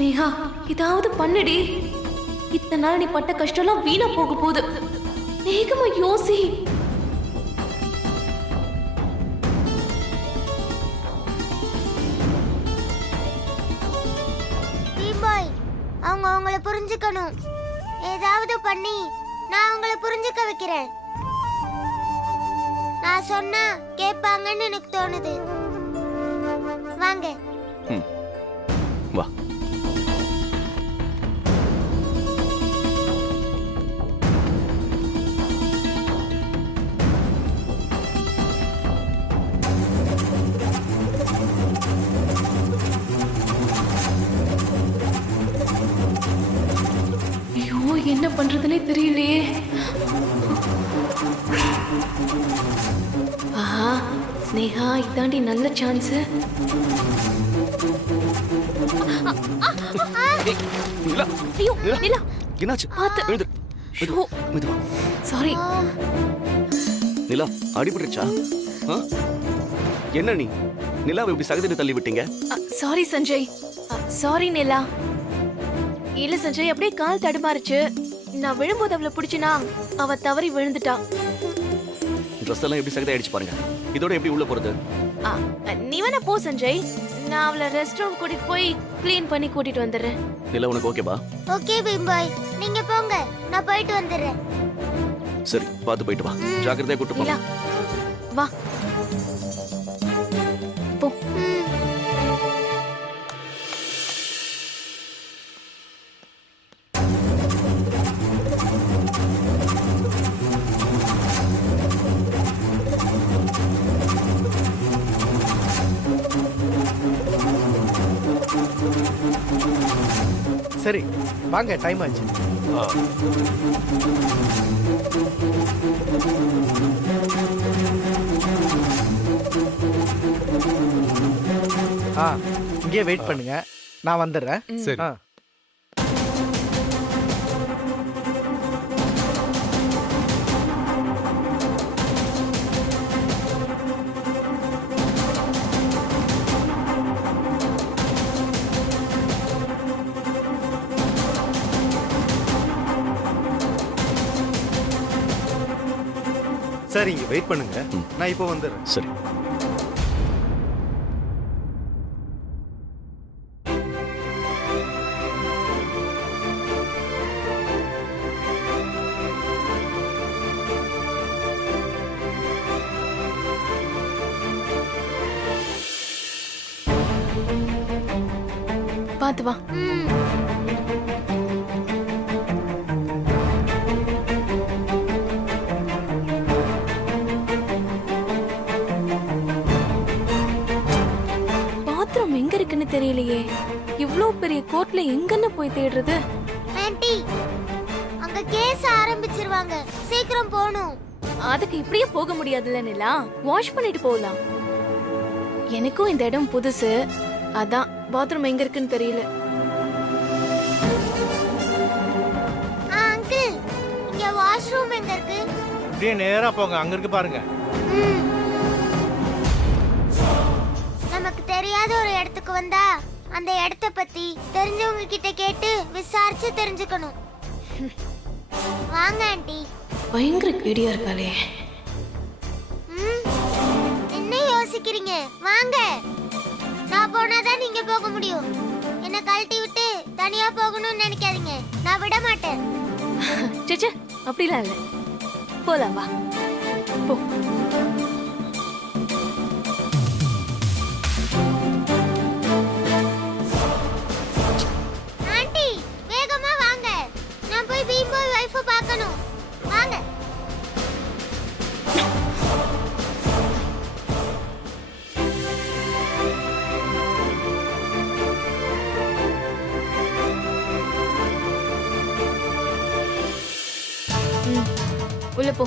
ஸ்னேகா ஏதாவது பண்ணுடி. இத்தனை நாள் நீ பட்ட கஷ்டம்லாம் வீணா போக போகுது. வேகமா யோசி. அவங்க அவங்கள புரிஞ்சுக்கணும். ஏதாவது பண்ணி நான் அவங்கள புரிஞ்சுக்க வைக்கிறேன். நான் சொன்னா கேட்பாங்கன்னு எனக்கு தோணுது. வாங்க. வா. என்ன பண்றதுனே தெரியலையே. ஆஹா ஸ்னேகா, இதாண்டி நல்ல சான்ஸ். ஐயோ நிலா, என்னாச்சு? பாத்து. சாரி நிலா, அடிபட்டுச்சா? என்ன நீ நிலாவை இப்படி சகதிட்டு தள்ளி விட்டீங்க? சாரி சஞ்சய். சாரி நிலா. இல்ல சஞ்சய், அப்படியே கால் தடுமாறுச்சு. நான் விழும்போது அவளை பிடிச்சினா அவ தவறி விழுந்துட்டா. ட்ரெஸ் எல்லாம் எப்படி சகதி ஆயிடுச்சு பாருங்க. இதோட எப்படி உள்ள போறது? நீ வேணா போ சஞ்சய். நான் அவளை ரெஸ்ட் ரூம் கூட்டிட்டு போய் க்ளீன் பண்ணி கூட்டிட்டு வந்துடுறேன். நிலா, உனக்கு ஓகேவா? ஓகே பீம்பாய், நீங்க போங்க, நான் போயிட்டு வந்துடுறேன். சரி, பார்த்து போயிட்டு வா. ஜாக்கிரதையா கூட்டு போ. வா போ. சரி வாங்க, டைம் ஆச்சு. இங்கே வெயிட் பண்ணுங்க, நான் வந்துடுறேன். சரி. சரி, இங்க வெயிட் பண்ணுங்க, நான் இப்போ வந்துடுறேன். சரி. பாத்து வா. பாத்ரூம் எங்க இருக்குன்னு தெரியலையே. இவ்ளோ பெரிய கோர்ட்ல எங்கன்னு போய் தேடுறது? ஆன்ட்டி, அங்க கேஸ் ஆரம்பிச்சிருவாங்க, சீக்கிரம் போணும். அதுக்கு இப்படியே போக முடியாதுல்ல நிலா. வாஷ் பண்ணிட்டு போகலாம். எனக்கும் இந்த இடம் புதுசு, அதான் பாத்ரூம் எங்க இருக்குன்னு தெரியல. அங்கிள், இங்க வாஷ்ரூம் எங்க இருக்கு? அப்படியே நேரா போங்க, அங்க இருக்கு பாருங்க. நமக்கு தெரியாத ஒரு இடத்துக்கு வந்தா அந்த இடத்த பத்தி தெரிஞ்சவங்க கிட்ட கேட்டு விசாரிச்சு தெரிஞ்சுக்கணும். வாங்க ஆன்ட்டி. பயங்கர கேடியா இருக்காளே. என்ன யோசிக்கிறீங்க? வாங்க. நான் போனாதான் நீங்க போக முடியும். என்ன கழட்டி விட்டு தனியா போகணும்னு நினைக்காதீங்க, நான் விட மாட்டேன். சேச்சே, அப்படிலாம் இல்ல. போலாம் வா. போ. ஆன்ட்டி, வேகமா வாங்க. நான் போய் பீம்பாய் வைஃப பார்க்கணும். வாங்க. உள்ள போ.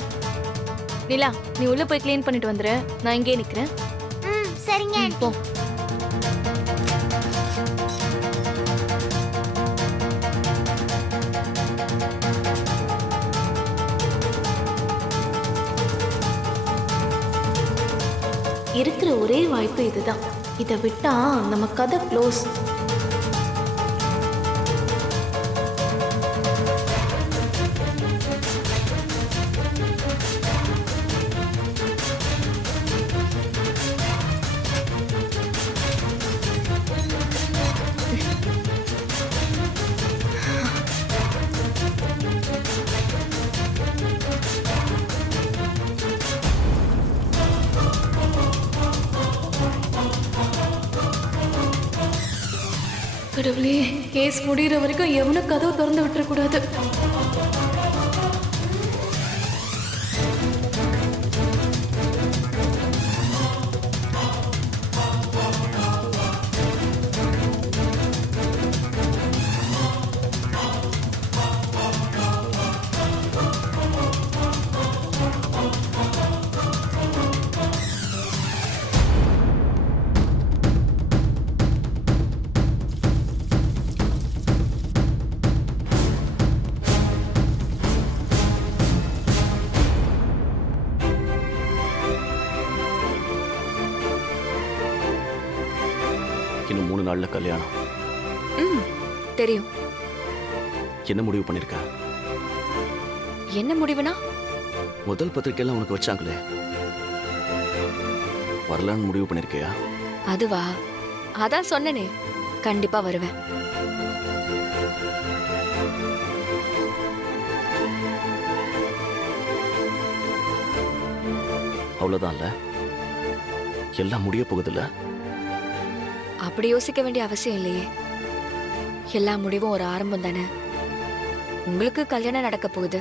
நிலா, நீ உள்ள போய் க்ளீன் பண்ணிட்டு வந்துரு. நான் இங்கே நிக்கிறேன். சரிங்க ஆன்ட்டி. போ. இருக்கிற ஒரே வாய்ப்பு இதுதான். இதை விட்டா நம்ம கதை க்ளோஸ். கடவுளே, கேஸ் முடியிற வரைக்கும் எவனும் கதவு திறந்து விட்டுறக்கூடாது. இன்னும் 3 நாள்ல கல்யாணம். தெரியும். என்ன முடிவு பண்ணிருக்க? என்ன முடிவுனா? முதல் பத்திரிக்கையெல்லாம் உனக்கு வச்சாங்களே, வரலான்னு முடிவு பண்ணிருக்கியா? அதுவா? அதான் சொன்னனே, கண்டிப்பா வருவேன். அவ்வளவுதான்ல, எல்லாம் முடிய போகுதுல்ல? அப்படி யோசிக்க வேண்டிய அவசியம் இல்லையே. எல்லா முடிவும் ஒரு ஆரம்பம் தானே. உங்களுக்கு கல்யாணம் நடக்க போகுது,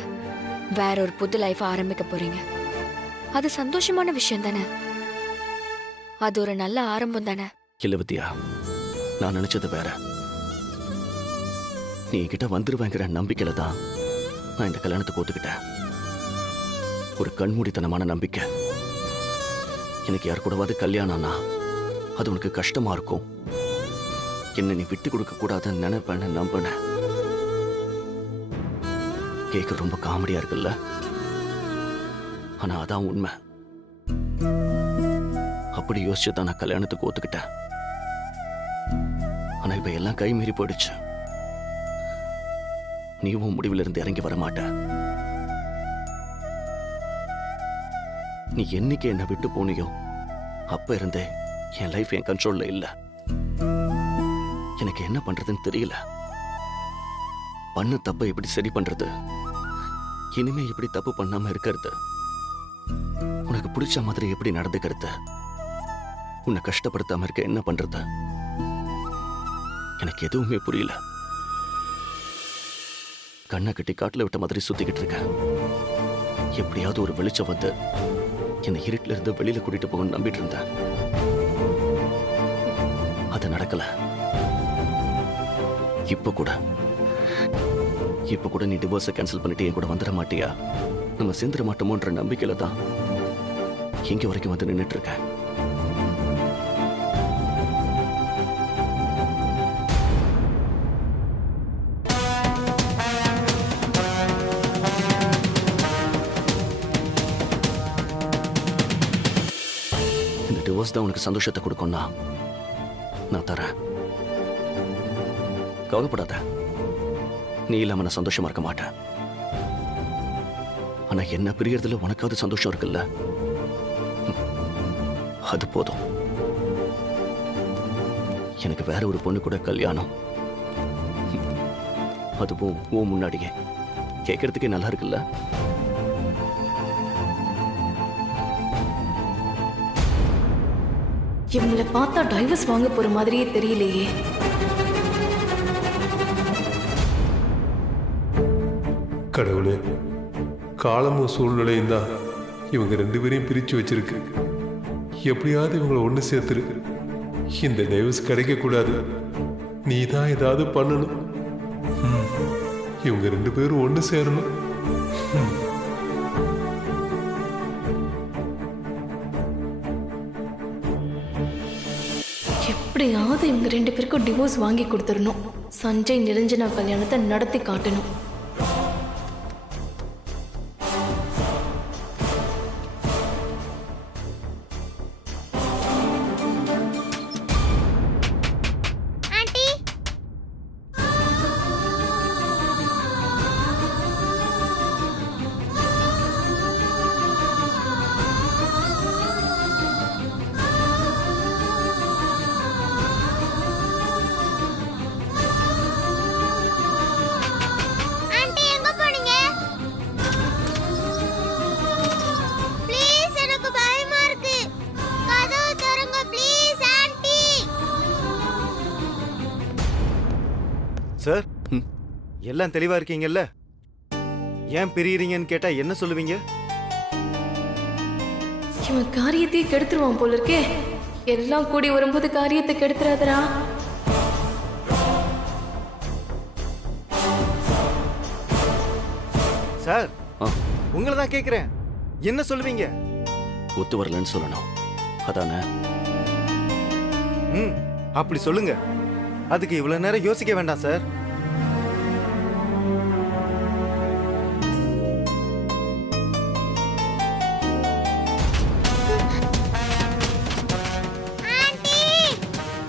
வேற ஒரு புது லைஃப் ஆரம்பிக்க போறீங்க. அது சந்தோஷமான விஷயம் தானே. அது ஒரு நல்ல ஆரம்பம் தானே. இல்ல வித்யா, நான் நினைச்சது வேற. நீ என்கிட்ட வந்துருவேங்கிற நம்பிக்கையில தான் நான் இந்த கல்யாணத்துக்கு ஒத்துக்கிட்டேன். ஒரு கண்மூடித்தனமான நம்பிக்கை. எனக்கு யார் கூடவாது கல்யாணம்னா அது உனக்கு கஷ்டமா இருக்கும், என்ன நீ விட்டு கொடுக்க கூடாதுன்னு நினைப்பேன்னு நம்பினேன். கேட்க ரொம்ப காமெடியா இருக்குல்ல, ஆனா அதான் உண்மை. அப்படி யோசிச்சுதான் நான் கல்யாணத்துக்கு ஒத்துக்கிட்டேன். ஆனா இப்ப எல்லாம் கை மீறி போயிடுச்சு. நீவும் முடிவுல இருந்து இறங்கி வர மாட்ட. நீ என்னைக்கு என்னை விட்டு போனியோ அப்ப இருந்தே என் லைஃப் என் கண்ட்ரோல்ல இல்ல. எனக்கு என்ன பண்றதுன்னு தெரியல. பண்ண தப்ப எப்படி சரி பண்றது, இனிமே எப்படி தப்பு பண்ணாம இருக்கிறது, உனக்கு பிடிச்ச மாதிரி எப்படி நடந்துக்கிறது, உன்னை கஷ்டப்படுத்தாம இருக்க என்ன பண்றது, எனக்கு எதுவுமே புரியல. கண்ணை கட்டி காட்டுல விட்ட மாதிரி சுத்திக்கிட்டு இருக்க. எப்படியாவது ஒரு வெளிச்சம் வந்து என்னை இருட்டுல இருந்து வெளியில கூட்டிட்டு போகணும்னு நம்பிட்டு இருந்தேன். அது நடக்கல. இப்ப கூட நீ டிவோர்ஸை கேன்சல் பண்ணிட்டு என் கூட வந்துட மாட்டியா, நம்ம சேர்ந்துட மாட்டோமோன்ற நம்பிக்கையில தான் இங்க வரைக்கும் வந்து நின்னுட்டு இருக்க. இந்த டிவோர்ஸ் தான் உனக்கு சந்தோஷத்தை கொடுக்கும்னா நான் தரேன். கவலைப்படாத, நீ இல்லாம நான் சந்தோஷமா இருக்க மாட்டேன். ஆனா என்ன பிரியறதுல உனக்காவது சந்தோஷம் இருக்குல்ல, அது போதும். எனக்கு வேற ஒரு பொண்ணு கூட கல்யாணம், அதுவும் உன் முன்னாடியே. கேட்கறதுக்கே நல்லா இருக்குல்ல? இவங்களை பார்த்தா டைவர்ஸ் வாங்க போற மாதிரியே தெரியலையே. கடவுளே, காலமும் சூழ்நிலையும் தான் இவங்க 2 பேரையும் பிரிச்சு வச்சிருக்கு. எப்படியாவது இவங்களை ஒன்று சேர்த்துரு. இந்த டைவர்ஸ் கிடைக்க கூடாது. நீ தான் ஏதாவது பண்ணணும். இவங்க 2 பேரும் ஒன்று சேரணும். எப்படியாவது இவங்க 2 பேருக்கும் டிவோர்ஸ் வாங்கி கொடுத்துடணும். சஞ்சய் நிரஞ்சனா கல்யாணத்தை நடத்தி காட்டணும். ஆண்டி, சார் ம். எல்லாம் தெளிவா இருக்கீங்கல்ல? ஏன் பிரியறீங்கன்னு கேட்டா என்ன சொல்லுவீங்க? இவன் காரியத்தையே கெடுத்துருவான் போல இருக்கே. எல்லாம் கூடி வரும்போது காரியத்தை கெடுத்துறாதடா. சார் ஆ, உங்களை தான் கேக்குறேன், என்ன சொல்லுவீங்க? ஒத்து வரலன்னு சொல்லணும் அதானே? ம், அப்படி சொல்லுங்க. அதுக்கு இவ்வளவு நேரம் யோசிக்க வேண்டாம் சார். ஆண்டி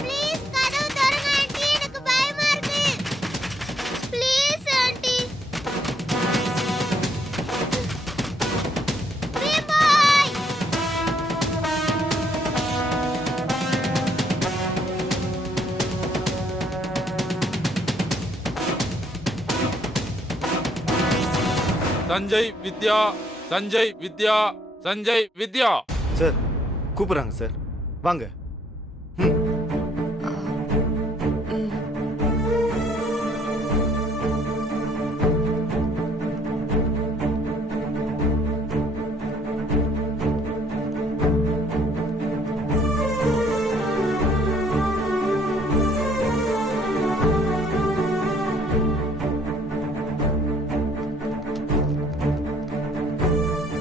ப்ளீஸ் கதவு திறங்க ஆண்டி, எனக்கு பயமா இருக்கு. Please aunty. பீம் பாய். சஞ்சய் வித்யா, சஞ்சய் வித்யா, சஞ்சய் வித்யா. சார் கூப்பிடுறாங்க சார், வாங்க. ம்,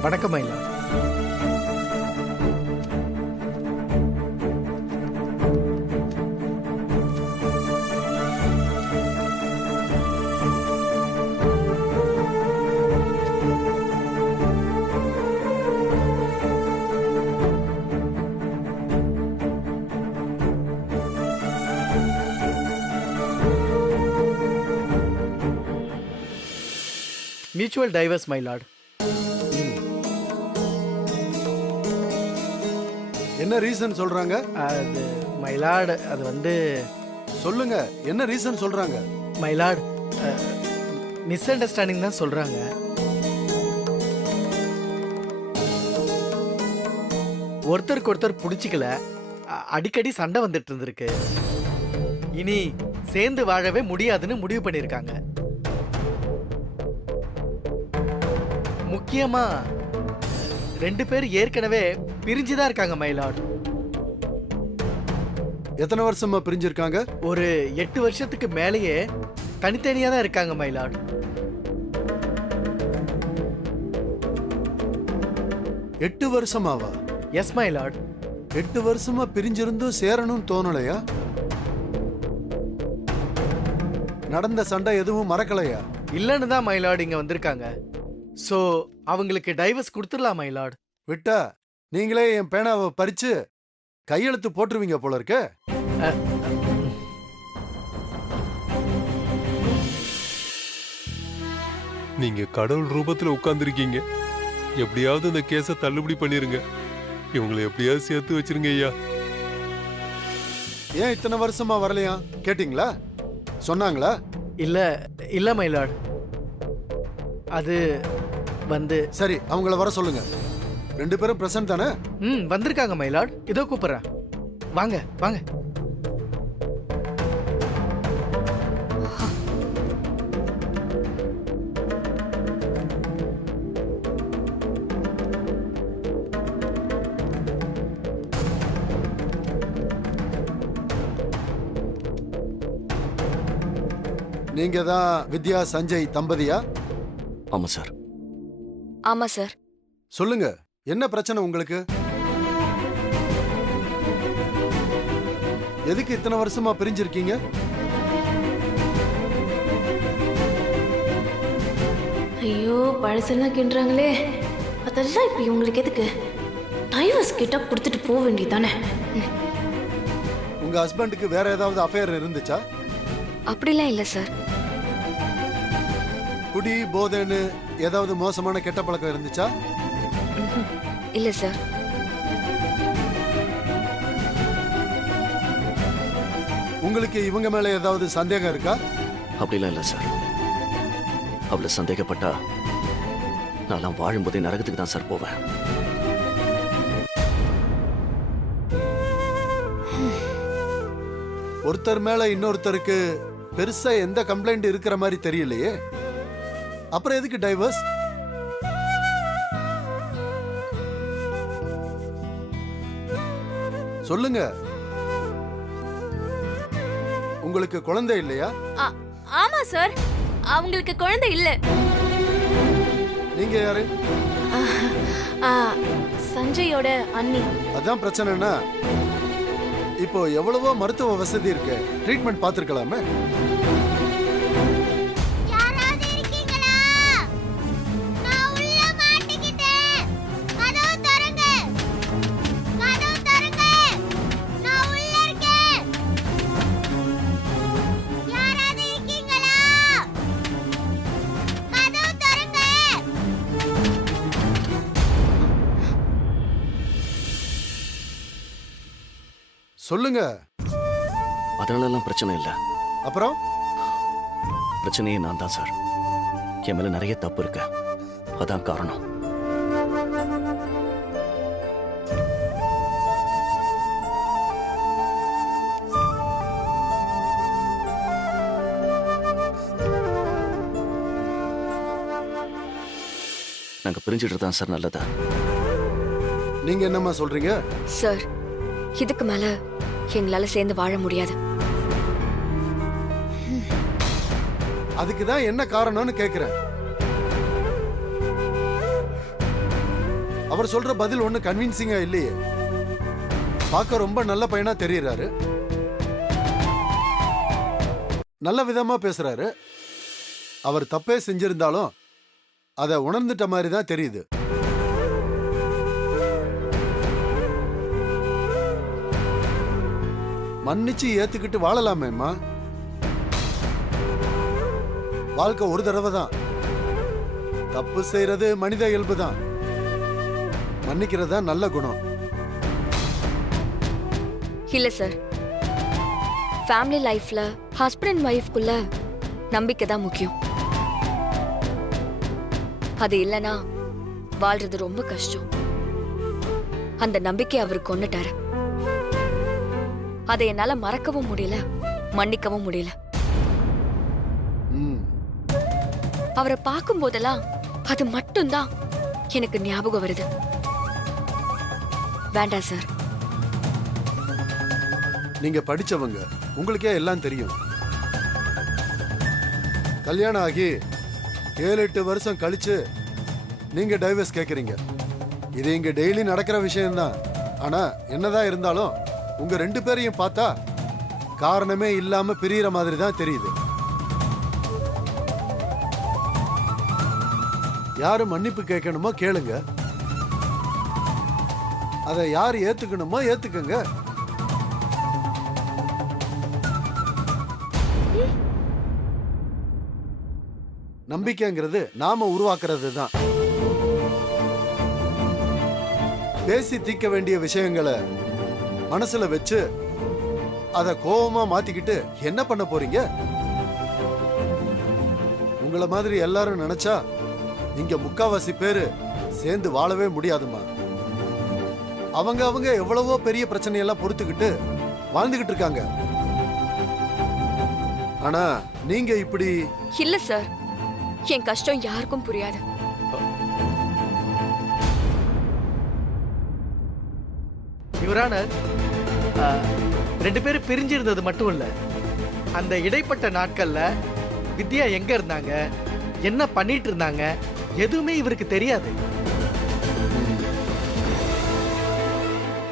வணக்கம் Mayila. Mutual divorce my lord. என்ன ரீசன் சொல்றாங்க? அது மைலாட், அது வந்து சொல்லுங்க, என்ன ரீசன் சொல்றாங்க? மைலாட் மிஸ் அண்டர்ஸ்டாண்டிங் தான் சொல்றாங்க. ஒருத்தருக்கு ஒருத்தர் பிடிச்சிக்கல, அடிக்கடி சண்டை வந்துட்டு இருந்திருக்கு. இனி சேர்ந்து வாழவே முடியாதுன்னு முடிவு பண்ணியிருக்காங்க. முக்கியமா 2 பேர் ஏற்கனவே பிரிஞ்சுதான் இருக்காங்க மைலாட். எத்தனை வருஷமா பிரிஞ்சிருக்காங்க? ஒரு 8 வருஷத்துக்கு மேலேயே தனித்தனியா தான் இருக்காங்க மைலாட். 8 வருஷமாவா? S myeloid. 8 வருஷமா பிரிஞ்சிருந்தும் சேரணும்னு தோணலையா? நடந்த சண்டை எதுவும் மறக்கலையா? இல்லன்னு தான் மைலாட் இங்க வந்திருக்காங்க. சோ அவங்களுக்கு டைவர்ஸ் கொடுத்துடலாம் மைலாட். விட்டா நீங்களே என் பேனாவை பறிச்சு கையெழுத்து போட்டுருவீங்க போல இருக்க. நீங்க கடவுள் ரூபத்துல உட்கார்ந்துருக்கீங்க. எப்படியாவது இந்த கேஸை தள்ளுபடி பண்ணிருங்க. இவங்களை எப்படியாவது சேர்த்து வச்சிருங்க ஐயா. ஏன் இத்தனை வருஷமா வரலையா கேட்டிங்களா? சொன்னாங்களா? இல்ல இல்ல மைலாட், அது வந்து சரி, அவங்கள வர சொல்லுங்க. 2 பேரும் பிரசன்ட் தானே? வந்திருக்காங்க மைலாட். இதோ கூப்பிடுறேன். வாங்க வாங்க. நீங்க தான் வித்யா சஞ்சய் தம்பதியா? ஆமா சார். ஆமா சார். சொல்லுங்க, என்ன பிரச்சனை உங்களுக்கு? எதுக்கு இத்தனை வருஷமா பிரிஞ்சிருக்கீங்க? ஐயோ, பழசெல்லாம் கிண்டுறாங்களே. அதெல்லாம் இப்ப இவங்களுக்கு எதுக்கு? டைவர்ஸ் கிட்ட கொடுத்துட்டு போக வேண்டியதானே. உங்க ஹஸ்பண்டுக்கு வேற ஏதாவது அஃபேர் இருந்துச்சா? அப்படிலாம் இல்ல சார். குடி போதைன்னு ஏதாவது மோசமான கெட்ட பழக்கம் இருந்துச்சா? இல்ல சார். உங்களுக்கு இவங்க மேல ஏதாவது சந்தேகம் இருக்கா? அப்படிலாம் இல்லை சார். அவளை சந்தேகப்பட்டா நான்லாம் வாழும்போதே நரகத்துக்கு தான் சார் போவேன். ஒருத்தர் மேல இன்னொருத்தருக்கு பெருசா எந்த கம்ப்ளைண்ட் இருக்கிற மாதிரி தெரியலையே. அப்புறம் எதுக்கு டைவர்ஸ்? சொல்லுங்க. உங்களுக்கு குழந்தை இல்லையா? ஆமா சார், அவங்களுக்கு குழந்தை இல்ல. நீங்க யாரு? ஆ, சஞ்சயோட அண்ணி. அதான் பிரச்சனைனா இப்போ எவ்வளவோ மருத்துவ வசதி இருக்கு, ட்ரீட்மெண்ட் பார்த்திருக்கலாமே. யாராவது இருக்கீங்களா? நான் உள்ள மாட்டிக்கிட்டேன். கதவு திறங்க. கதவு திறங்க. நான் உள்ள இருக்கேன். யாராவது இருக்கீங்களா? கதவு திறங்க. சொல்லுங்க. அதனாலலாம் பிரச்சனை இல்லை. அப்புறம் பிரச்சனையே நான் தான் சார். என் மேல நிறைய தப்பு இருக்கு, அதான் காரணம். நாங்க பிரிஞ்சுட்டு தான் சார் நல்லதா. நீங்க என்னம்மா சொல்றீங்க? சார், இதுக்கு மேல எங்களால சேர்ந்து வாழ முடியாது. அதுக்கு தான் என்ன காரணம்னு கேக்குறேன். அவர் சொல்ற பதில் ஒண்ணு கன்வின்சிங்கா இல்லையே. பார்க்க ரொம்ப நல்ல பையனா தெரியறாரு, நல்ல விதமா பேசுறாரு. அவர் தப்பே செஞ்சிருந்தாலும் அதை உணர்ந்துட்ட மாதிரி தான் தெரியுது. மன்னிச்சு ஏத்துக்கிட்டு வாழலாமேம்மா. வாழ்க்கை ஒரு தடவை தான். தப்பு செய்யறது மனித இயல்பு தான். மன்னிக்கிறதா நல்ல குணம். இல்ல சார், ஃபேமிலி லைஃப்ல ஹஸ்பண்ட் அண்ட் ஒய்ஃப்குள்ள நம்பிக்கை தான் முக்கியம். அது இல்லனா வாழ்றது ரொம்ப கஷ்டம். அந்த நம்பிக்கை அவர் கொன்னுட்டாரு. அதை என்னால மறக்கவும் முடியல, மன்னிக்கவும் முடியல. அவரை பார்க்கும் போதெல்லாம் அது மட்டும்தான் எனக்கு ஞாபகம் வருது. வேண்டாம் சார். நீங்க படிச்சவங்க, உங்களுக்கே எல்லாம் தெரியும். கல்யாணம் ஆகி 7-8 வருஷம் கழிச்சு நீங்க டைவர்ஸ் கேக்குறீங்க. இது இங்க டெய்லி நடக்கிற விஷயம்தான். ஆனா என்னதான் இருந்தாலும் உங்க 2 பேரையும் பார்த்தா காரணமே இல்லாம பிரியற மாதிரி தான் தெரியுது. யாரு மன்னிப்பு கேட்கணுமோ கேளுங்க, அதை யார் ஏத்துக்கணுமோ ஏத்துக்கங்க. நம்பிக்கைங்கிறது நாம உருவாக்குறது தான். பேசி தீர்க்க வேண்டிய விஷயங்களை மனசுல வச்சு அத கோபமா மாத்திக்கிட்டு என்ன பண்ண போறீங்க? உங்களை மாதிரி எல்லாரும் நினைச்சா இங்க முக்காவாசி பேரு சேர்ந்து வாழவே முடியாதுமா. அவங்க எவ்வளவோ பெரிய பிரச்சனையெல்லாம் பொறுத்துக்கிட்டு வாழ்ந்துகிட்டு இருக்காங்க. ஆனா நீங்க இப்படி இல்ல சார், என் கஷ்டம் யாருக்கும் புரியாது. யுவரானர், 2 பேரும் பிரிஞ்சிருந்தது மட்டும் இல்ல, அந்த இடைப்பட்ட நாட்கள்ல வித்யா எங்க இருந்தாங்க, என்ன பண்ணிட்டு இருந்தாங்க, எதுவுமே இவருக்கு தெரியாது.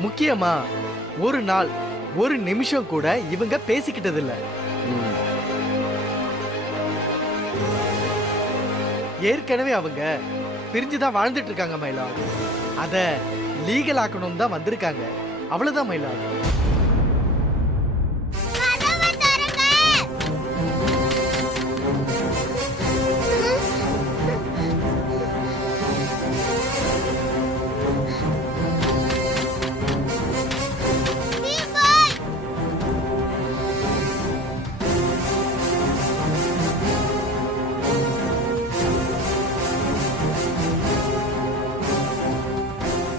முக்கியமா ஒரு நாள் ஒரு நிமிஷம் கூட இவங்க பேசிக்கிட்டது இல்ல. ஏற்கனவே அவங்க பிரிஞ்சுதான் வாழ்ந்துட்டு இருக்காங்க மயிலா. அத லீகல் ஆக்கணும் தான் வந்திருக்காங்க, அவ்வளவுதான் மயிலா.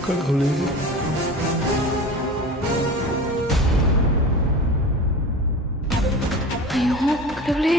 கடவுளே, ஐயோ கடவுளே